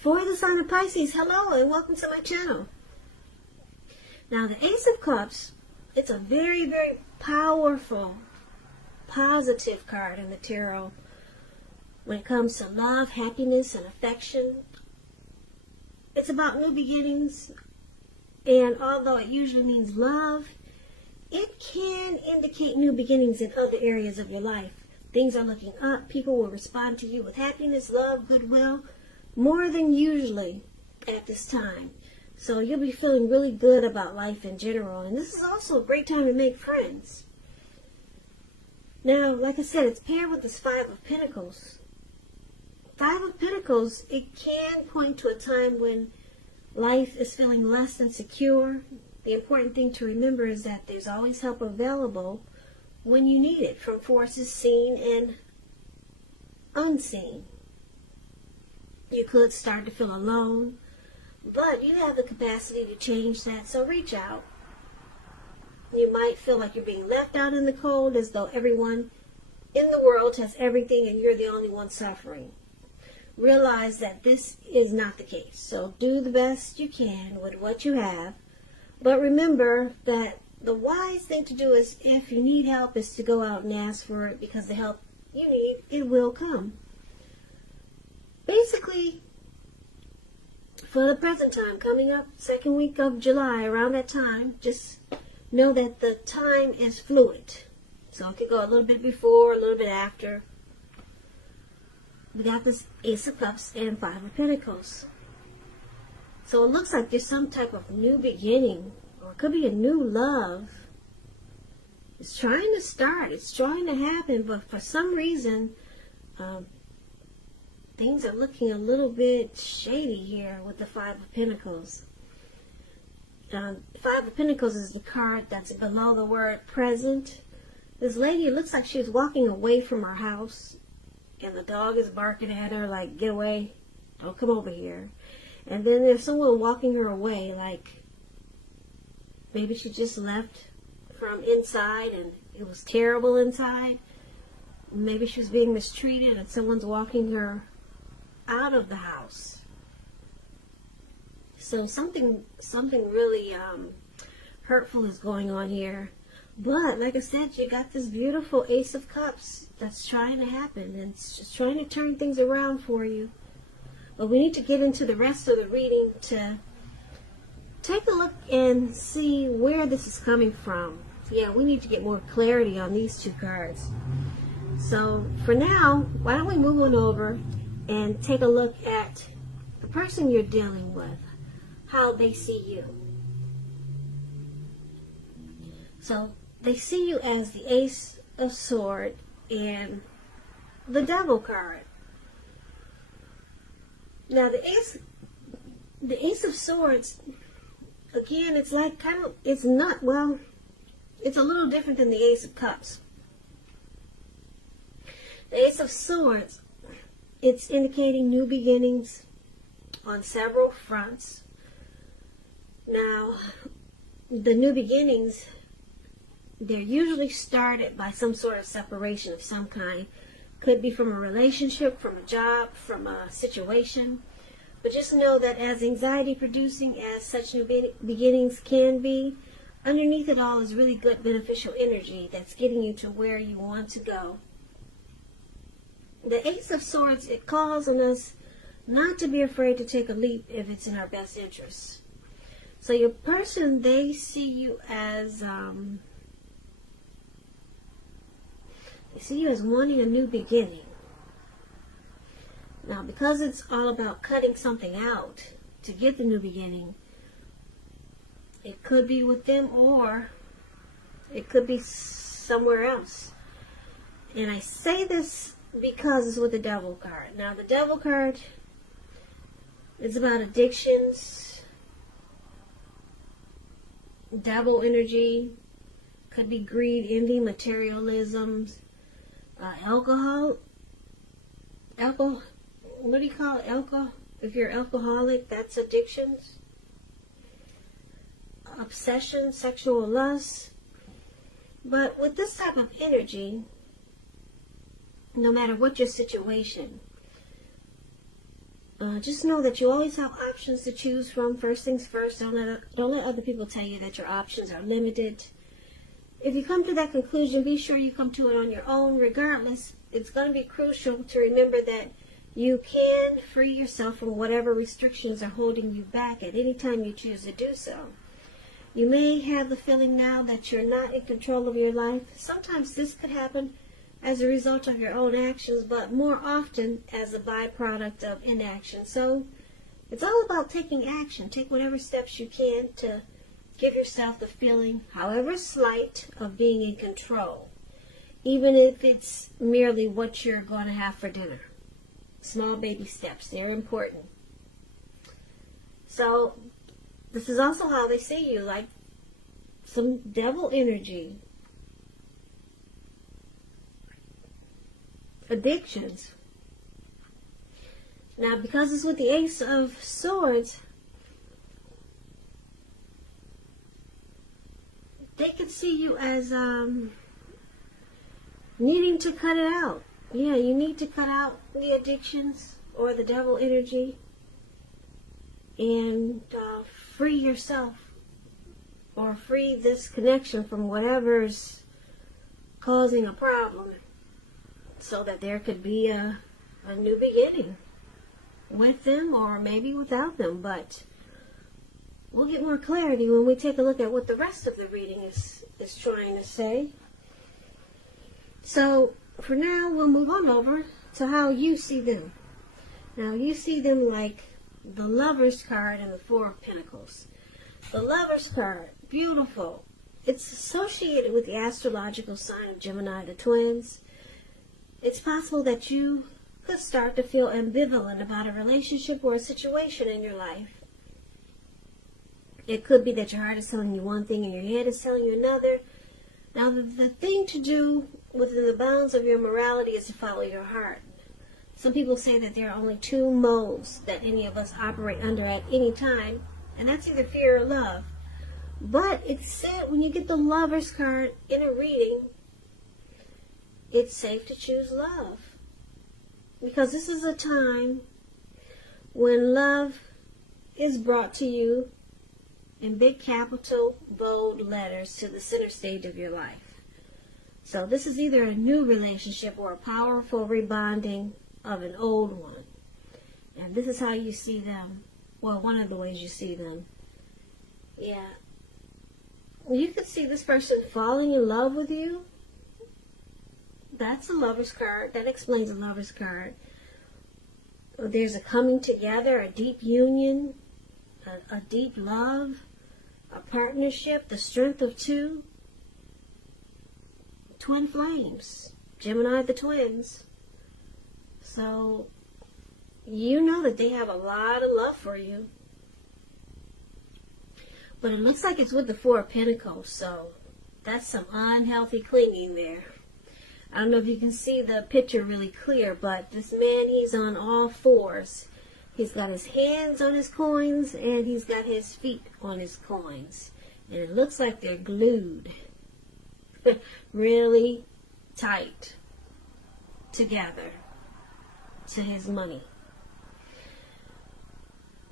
For the sign of Pisces, hello and welcome to my channel. Now the Ace of Cups, it's a very, very powerful, positive card in the tarot when it comes to love, happiness, and affection. It's about new beginnings, and although it usually means love, it can indicate new beginnings in other areas of your life. Things are looking up. People will respond to you with happiness, love, goodwill, more than usually at this time. So you'll be feeling really good about life in general. And this is also a great time to make friends. Now, like I said, it's paired with this Five of Pentacles. Five of Pentacles, it can point to a time when life is feeling less than secure. The important thing to remember is that there's always help available when you need it from forces seen and unseen. You could start to feel alone, but you have the capacity to change that, so reach out. You might feel like you're being left out in the cold, as though everyone in the world has everything and you're the only one suffering. Realize that this is not the case, so do the best you can with what you have. But remember that the wise thing to do is, if you need help, is to go out and ask for it, because the help you need, it will come. Basically, for the present time, coming up second week of July, around that time, just know that the time is fluid. So it could go a little bit before, a little bit after. We got this Ace of Cups and Five of Pentacles. So it looks like there's some type of new beginning, or it could be a new love. It's trying to start, it's trying to happen, but for some reason, things are looking a little bit shady here with the Five of Pentacles. Five of Pentacles is the card that's below the word present. This lady, it looks like she was walking away from her house, and the dog is barking at her like, get away, don't come over here. And then there's someone walking her away, like maybe she just left from inside and it was terrible inside. Maybe she was being mistreated and someone's walking her out of the house. So something really hurtful is going on here. But like I said, you got this beautiful Ace of Cups that's trying to happen, and it's just trying to turn things around for you. But we need to get into the rest of the reading to take a look and see where this is coming from. Yeah, we need to get more clarity on these two cards. So for now, why don't we move on over and take a look at the person you're dealing with, how they see you. So they see you as the Ace of Swords and the Devil card. Now the Ace of Swords, again, it's like it's not, well, it's a little different than the Ace of Cups. The Ace of Swords, it's indicating new beginnings on several fronts. Now, the new beginnings, they're usually started by some sort of separation of some kind. Could be from a relationship, from a job, from a situation. But just know that as anxiety producing as such new beginnings can be, underneath it all is really good beneficial energy that's getting you to where you want to go. The Ace of Swords, it calls on us not to be afraid to take a leap if it's in our best interest. So your person, they see you as wanting a new beginning. Now, because it's all about cutting something out to get the new beginning, it could be with them or it could be somewhere else. And I say this because it's with the Devil card. Now, the Devil card is about addictions, devil energy, could be greed, envy, materialism, alcohol, what do you call it? Alcohol. If you're alcoholic, that's addictions. Obsession, sexual lust. But with this type of energy, no matter what your situation, just know that you always have options to choose from. First things first, don't let other people tell you that your options are limited. If you come to that conclusion, be sure you come to it on your own. Regardless, it's going to be crucial to remember that you can free yourself from whatever restrictions are holding you back at any time you choose to do so. You may have the feeling now that you're not in control of your life. Sometimes this could happen as a result of your own actions, but more often as a byproduct of inaction. So it's all about taking action. Take whatever steps you can to give yourself the feeling, however slight, of being in control, even if it's merely what you're going to have for dinner. Small baby steps, they're important. So this is also how they see you, like some devil energy. Addictions. Now, because it's with the Ace of Swords, they can see you as needing to cut it out. Yeah, you need to cut out the addictions or the devil energy and free yourself, or free this connection from whatever's causing a problem, so that there could be a new beginning with them, or maybe without them. But we'll get more clarity when we take a look at what the rest of the reading is trying to say. So for now, we'll move on over to how you see them. Now, you see them like the Lover's card and the Four of Pentacles. The Lover's card, beautiful. It's associated with the astrological sign of Gemini, the twins. It's possible that you could start to feel ambivalent about a relationship or a situation in your life. It could be that your heart is telling you one thing and your head is telling you another. Now, the thing to do within the bounds of your morality is to follow your heart. Some people say that there are only two modes that any of us operate under at any time, and that's either fear or love. But it's said when you get the Lover's card in a reading, it's safe to choose love. Because this is a time when love is brought to you in big capital, bold letters to the center stage of your life. So this is either a new relationship or a powerful rebonding of an old one. And this is how you see them. Well, one of the ways you see them. Yeah. You could see this person falling in love with you. That's a Lover's card. That explains a Lover's card. There's a coming together, a deep union, a deep love, a partnership, the strength of two. Twin flames. Gemini, the twins. So, you know that they have a lot of love for you. But it looks like it's with the Four of Pentacles, so that's some unhealthy clinging there. I don't know if you can see the picture really clear, but this man, he's on all fours. He's got his hands on his coins, and he's got his feet on his coins. And it looks like they're glued really tight together to his money.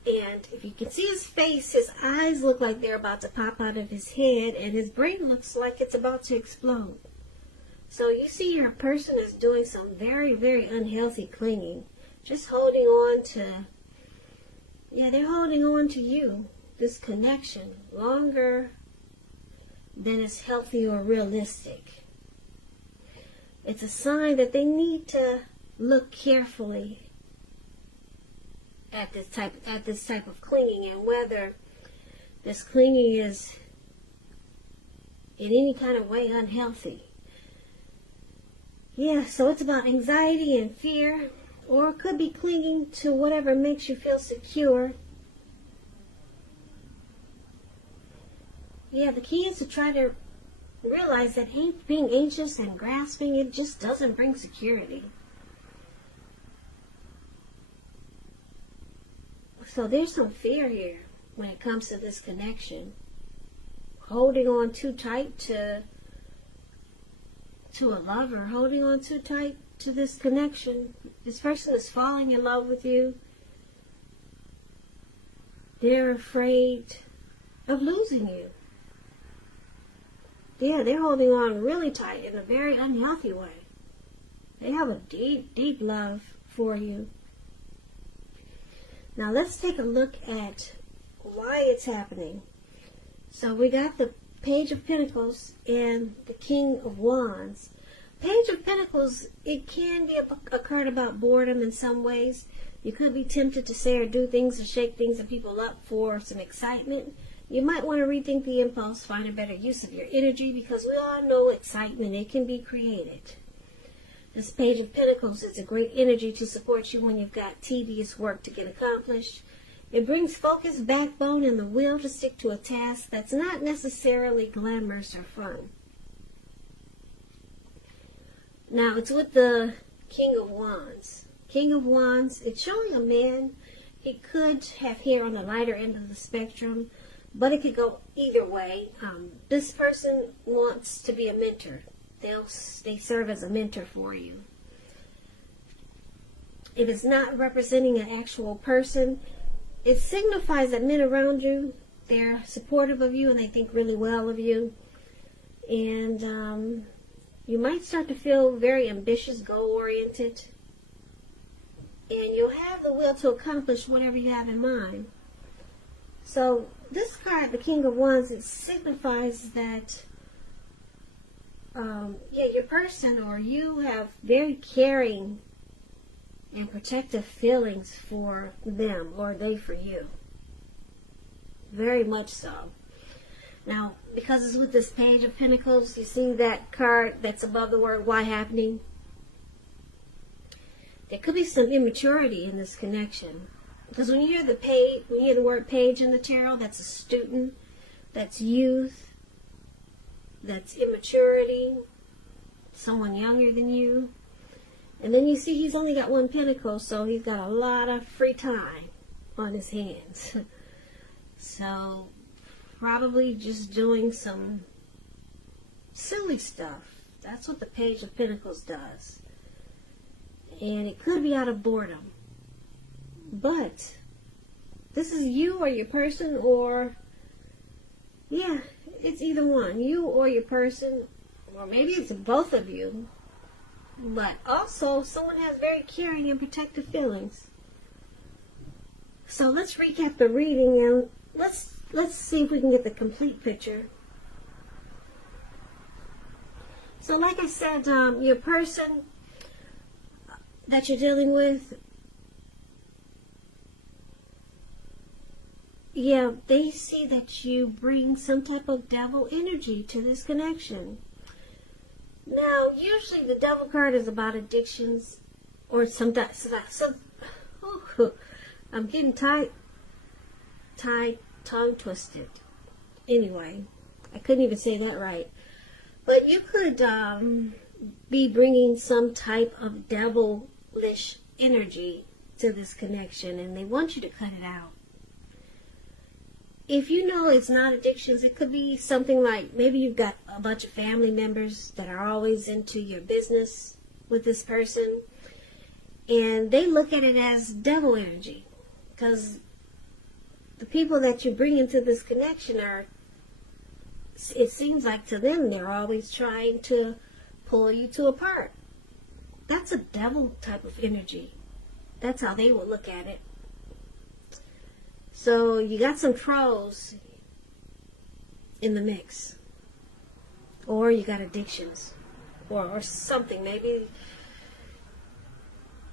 And if you can see his face, his eyes look like they're about to pop out of his head, and his brain looks like it's about to explode. So you see your person is doing some very, very unhealthy clinging. Just holding on to, they're holding on to you, this connection, longer than is healthy or realistic. It's a sign that they need to look carefully at this type of clinging, and whether this clinging is in any kind of way unhealthy. Yeah, so it's about anxiety and fear, or it could be clinging to whatever makes you feel secure. Yeah, the key is to try to realize that being anxious and grasping, it just doesn't bring security. So there's some fear here when it comes to this connection. Holding on too tight to a lover, holding on too tight to this connection. This person is falling in love with you. They're afraid of losing you. Yeah, they're holding on really tight in a very unhealthy way. They have a deep, deep love for you. Now let's take a look at why it's happening. So we got the Page of Pentacles and the King of Wands. Page of Pentacles, it can be a card about boredom in some ways. You could be tempted to say or do things or shake things and people up for some excitement. You might want to rethink the impulse, find a better use of your energy, because we all know excitement, it can be created. This Page of Pentacles is a great energy to support you when you've got tedious work to get accomplished. It brings focus, backbone, and the will to stick to a task that's not necessarily glamorous or fun. Now, it's with the King of Wands. King of Wands, it's showing a man. He could have hair on the lighter end of the spectrum, but it could go either way. This person wants to be a mentor. They serve as a mentor for you. If it's not representing an actual person, it signifies that men around you, they're supportive of you and they think really well of you. And you might start to feel very ambitious, goal-oriented. And you'll have the will to accomplish whatever you have in mind. So this card, the King of Wands, it signifies that your person or you have very caring and protective feelings for them, or they for you. Very much so. Now, because it's with this Page of Pentacles, you see that card that's above the word why happening? There could be some immaturity in this connection. Because when you hear the word page in the tarot, that's a student, that's youth, that's immaturity, someone younger than you. And then you see he's only got one pentacle, so he's got a lot of free time on his hands. So probably just doing some silly stuff. That's what the Page of Pentacles does. And it could be out of boredom. But this is you or your person, or it's either one, you or your person, or maybe it's both of you. But also someone has very caring and protective feelings. So let's recap the reading and let's see if we can get the complete picture. So like I said, your person that you're dealing with, they see that you bring some type of devil energy to this connection. Now, usually the devil card is about addictions or I'm getting tongue twisted. Anyway, I couldn't even say that right. But you could be bringing some type of devilish energy to this connection, and they want you to cut it out. If you know it's not addictions, it could be something like maybe you've got a bunch of family members that are always into your business with this person, and they look at it as devil energy, because the people that you bring into this connection it seems like to them, they're always trying to pull you two apart. That's a devil type of energy. That's how they will look at it. So you got some trolls in the mix. Or you got addictions. Or something. Maybe,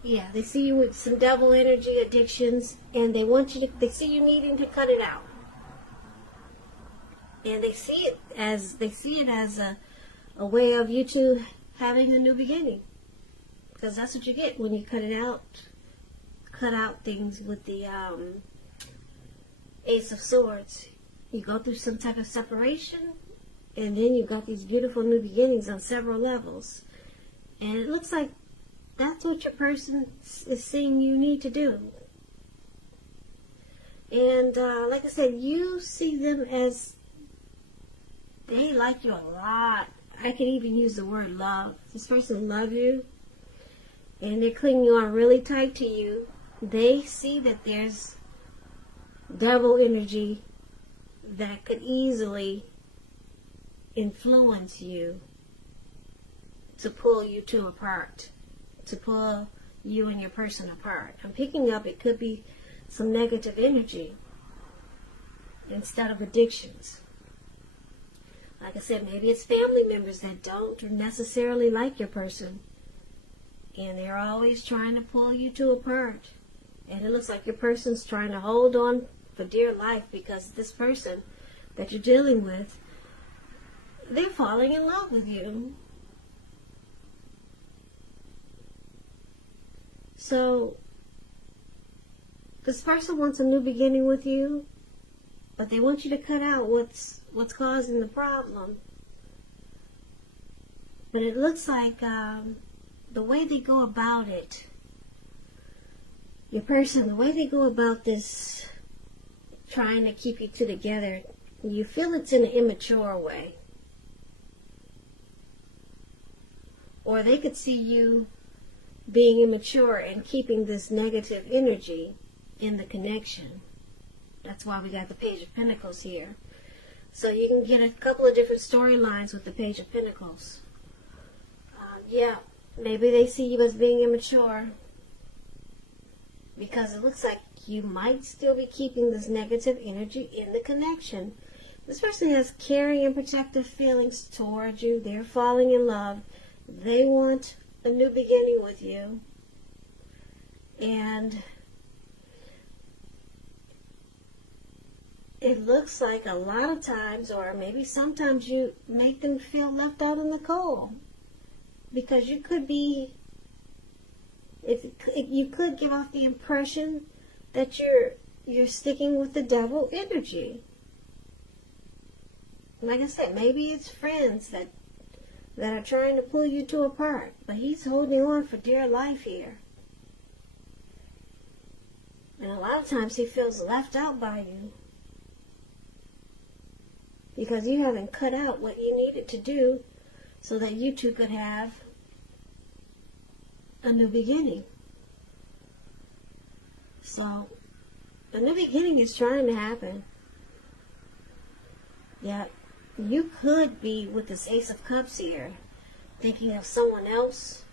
they see you with some devil energy, addictions, and they see you needing to cut it out. And they see it as a way of you two having a new beginning. Because that's what you get when you cut it out. Cut out things with the Ace of Swords. You go through some type of separation, and then you've got these beautiful new beginnings on several levels. And it looks like that's what your person is seeing you need to do. And like I said, you see them as they like you a lot. I could even use the word love. This person loves you, and they're clinging on really tight to you. They see that there's devil energy that could easily influence you to pull you two apart, to pull you and your person apart. I'm picking up it could be some negative energy instead of addictions. Like I said, maybe it's family members that don't necessarily like your person, and they're always trying to pull you two apart. And it looks like your person's trying to hold on for dear life because this person that you're dealing with, they're falling in love with you. So, this person wants a new beginning with you, but they want you to cut out what's causing the problem. But it looks like the way they go about it, your person, the way they go about this, trying to keep you two together, you feel it's in an immature way. Or they could see you being immature and keeping this negative energy in the connection. That's why we got the Page of Pentacles here. So you can get a couple of different storylines with the Page of Pentacles. Yeah, maybe they see you as being immature because it looks like you might still be keeping this negative energy in the connection. This person has caring and protective feelings towards you. They're falling in love. They want a new beginning with you. And it looks like a lot of times, or maybe sometimes, you make them feel left out in the cold. Because you could be, if you could give off the impression that you're sticking with the devil energy. Like I said, maybe it's friends that are trying to pull you two apart, but he's holding on for dear life here. And a lot of times he feels left out by you because you haven't cut out what you needed to do so that you two could have a new beginning. So, a new beginning is trying to happen. Yeah, you could be with this Ace of Cups here, thinking of someone else,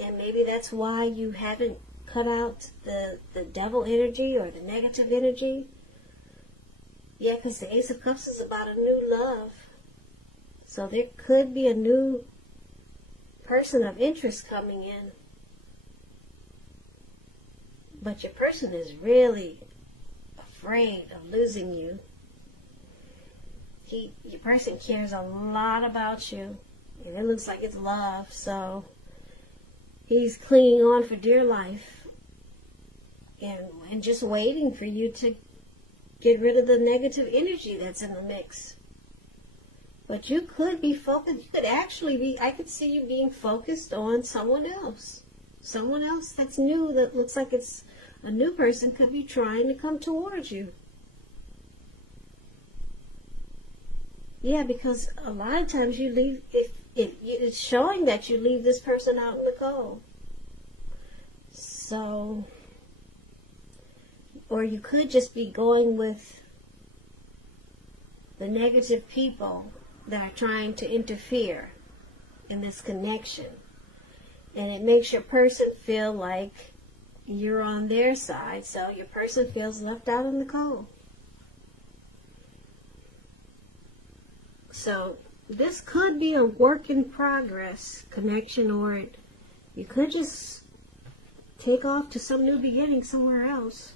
and maybe that's why you haven't cut out the devil energy or the negative energy. Yeah, because the Ace of Cups is about a new love. So there could be a new person of interest coming in. But your person is really afraid of losing you. Your person cares a lot about you. And it looks like it's love. So he's clinging on for dear life. And just waiting for you to get rid of the negative energy that's in the mix. But you could be focused, you could actually be, I could see you being focused on someone else. Someone else that's new, that looks like it's a new person, could be trying to come towards you. Yeah, because a lot of times you leave, if it's showing that you leave this person out in the cold. So, or you could just be going with the negative people that are trying to interfere in this connection. And it makes your person feel like you're on their side, so your person feels left out in the cold. So this could be a work in progress connection, or you could just take off to some new beginning somewhere else.